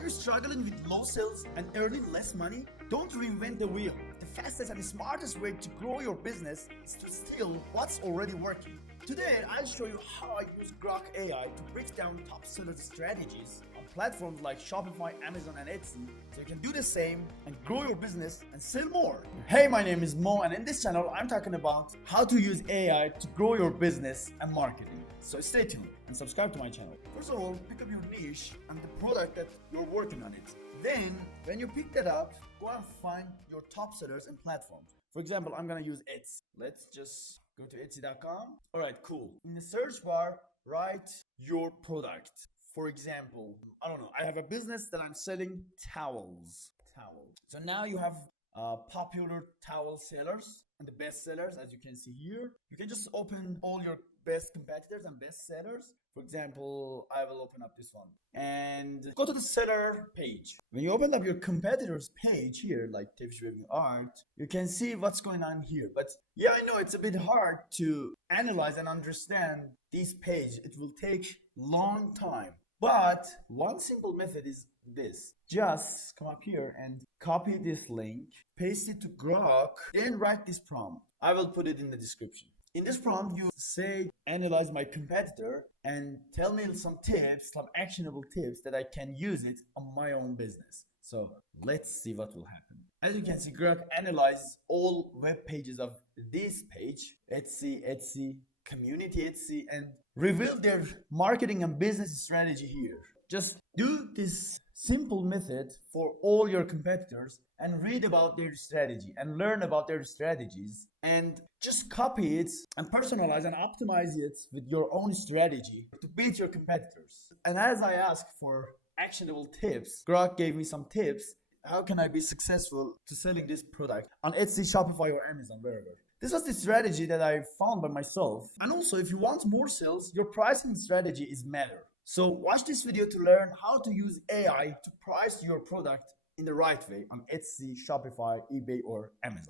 Are you struggling with low sales and earning less money? Don't reinvent the wheel. The fastest and smartest way to grow your business is to steal what's already working. Today, I'll show you how I use Grok AI to break down top seller strategies on platforms like Shopify, Amazon, and Etsy, so you can do the same and grow your business and sell more. Hey, my name is Mo, and in this channel, I'm talking about how to use AI to grow your business and marketing. So stay tuned and subscribe to my channel. First of all, pick up your niche and the product that you're working on it. Then, when you pick that up, go and find your top sellers and platforms. For example, I'm gonna use Etsy. Let's just go to Etsy.com. All right, cool. In the search bar, write your product. For example, I don't know, I have a business that I'm selling towels. So now you have popular towel sellers and the best sellers, as you can see here. You can just open all your best competitors and best sellers. For example, I will open up this one and go to the seller page. When you open up your competitors page here, like Tapestry Weaving Art, you can see what's going on here. But yeah, I know it's a bit hard to analyze and understand this page. It will take long time. But one simple method is this. Just come up here and copy this link, paste it to Grok, then write this prompt. I will put it in the description. In this prompt, you say, analyze my competitor and tell me some tips, some actionable tips that I can use it on my own business. So let's see what will happen. As you can see, Grok analyzes all web pages of this page, Etsy, community Etsy, and reveal their marketing and business strategy here. Just do this simple method for all your competitors and read about their strategy and learn about their strategies and just copy it and personalize and optimize it with your own strategy to beat your competitors. And as I asked for actionable tips, Grok gave me some tips. How can I be successful to selling this product on Etsy, Shopify, or Amazon, wherever? This was the strategy that I found by myself. And also, if you want more sales, your pricing strategy is matter. So watch this video to learn how to use AI to price your product in the right way on Etsy, Shopify, eBay, or Amazon.